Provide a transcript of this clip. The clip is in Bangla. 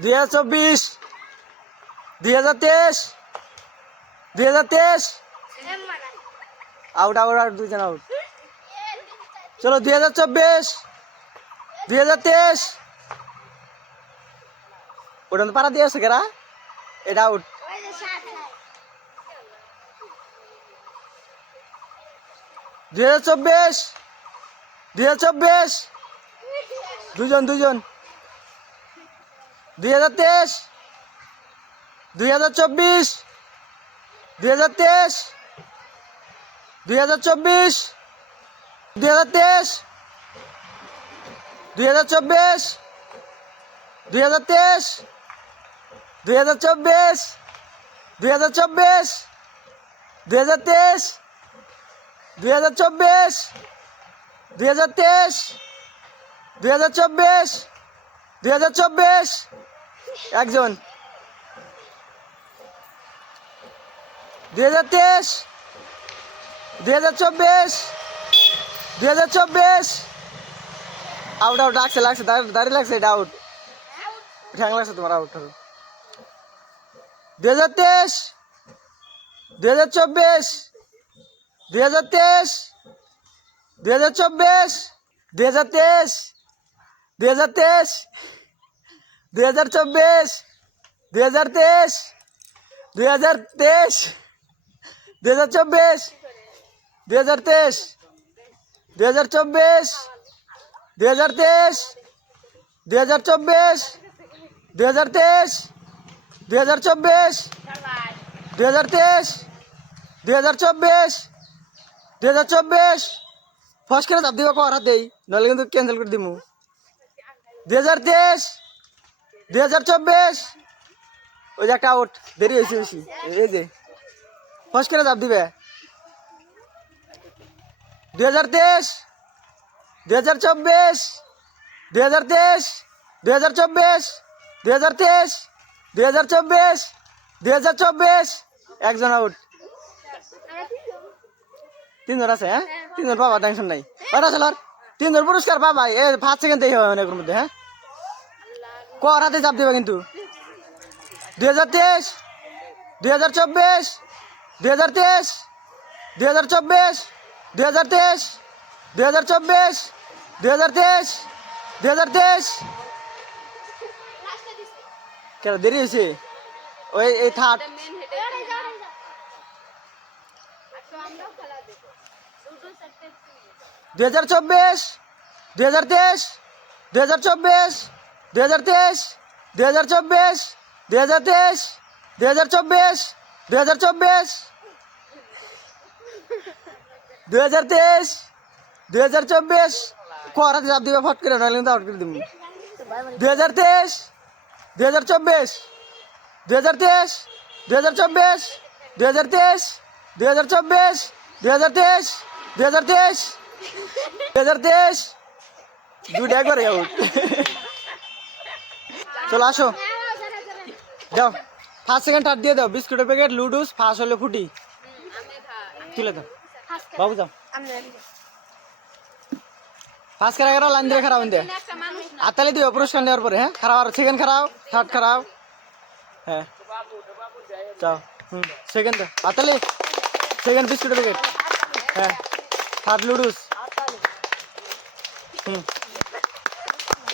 দুই হাজার চব্বিশ, দুই হাজার তেইশ, দুই হাজার তেইশ। আউট আউট আউট দুইজন আউট চলো, দুই হাজার চব্বিশ, দুই হাজার তেইশ। ওটা পাড়া দিয়েছে কেরা? এটা আউট দুই হাজার চব্বিশ, দুই হাজার চব্বিশ। দুজন দুজন দুই হাজার তেইশ দুই হাজার চব্বিশ দুই হাজার তেইশ দুই হাজার চব্বিশ দুই হাজার তেইশ দুই হাজার চব্বিশ দুই হাজার তেইশ দুই হাজার চব্বিশ দুই হাজার চব্বিশ দুই হাজার তেইশ দুই হাজার চব্বিশ দুই হাজার তেইশ দুই হাজার চব্বিশ দুই হাজার চব্বিশ একজন দুই হাজার তেইশ, দুই হাজার চব্বিশ, দুই হাজার চব্বিশ। আউট আউট লাগছে লাগছে দাঁড়িয়ে দাঁড়িয়ে লাগছে, এটা আউট ঠ্যাং লাগছে তোমার আউট দুই হাজার তেইশ, দুই হাজার চব্বিশ, দুই হাজার তেইশ, দুই হাজার চব্বিশ, দুই হাজার তেইশ, দুই হাজার তেইশ। দুই হাজার চব্বিশ দুই হাজার তেইশ দুই হাজার তেইশ দুই হাজার চব্বিশ দুই হাজার তেইশ দুই হাজার চব্বিশ দুই হাজার তেইশ দুই হাজার চব্বিশ দুই হাজার তেইশ দুই হাজার চব্বিশ দুই হাজার তেইশ দুই হাজার চব্বিশ দুই হাজার চব্বিশ ফার্স্ট করে চাপ দিব কর হাতেই নাহলে কিন্তু ক্যান্সেল করে দিমু দুই হাজার তেইশ দুই হাজার চব্বিশ। ওই যে একটা আউট দেরি হয়েছে বেশি। এই যে ফার্স্ট করে চাপ দিবে। দুই হাজার তেইশ, দুই হাজার চব্বিশ, দুই হাজার তেইশ, দুই হাজার চব্বিশ, দুই হাজার তেইশ, দুই হাজার চব্বিশ, দুই হাজার চব্বিশ। একজন আউট তিনজন আছে হ্যাঁ? তিনজন পাবা টেনশন নাই। ওটা চলার তিনজন পুরস্কার পাবা এ ফার্স্ট সেকেন্ড দেখি হবে অনেকের মধ্যে হ্যাঁ? কর হাতে চাপ দিবা কিন্তু দুই হাজার তেইশ দুই হাজার চব্বিশ দুই হাজার তেইশ দুই হাজার চব্বিশ দুই হাজার তেইশ দুই হাজার চব্বিশ দুই হাজার তেইশ দুই হাজার তেইশ কেন দেরি হয়েছে ওই এই থার্ড দুই হাজার চব্বিশ দুই হাজার তেইশ দুই হাজার চব্বিশ দুই হাজার তেইশ দুই হাজার চব্বিশ দুই হাজার তেইশ দুই হাজার চব্বিশ দুই হাজার চব্বিশ দুই হাজার তেইশ দুই হাজার চব্বিশ করাতে চাপ দিবে ফট করে নাহলে কিন্তু আউট করে দিব দুই হাজার তেইশ দুই হাজার চব্বিশ দুই হাজার তেইশ দুই হাজার চব্বিশ দুই হাজার তেইশ দুই হাজার চব্বিশ দুই হাজার তেইশ দুই হাজার তেইশ দুই হাজার তেইশ দুইটা একবারে আউট চলো আসো দাও ফার্স্ট সেকেন্ড থার্ড দিয়ে দাও বিস্কুটের প্যাকেট লুডুস ফার্স্ট হলে ফুটি তুলে দাও বাবু যাও ফার্স্ট খেলা খেলা লাইন দিয়ে খারাপ দিয়ে আতালি দিও পুরস্কার নেওয়ার পরে হ্যাঁ খারাপ আর সেকেন্ড খারাপ থার্ড খারাপ হ্যাঁ যাও হুম সেকেন্ড আতালি সেকেন্ড বিস্কুটের প্যাকেট হ্যাঁ থার্ড লুডুস হুম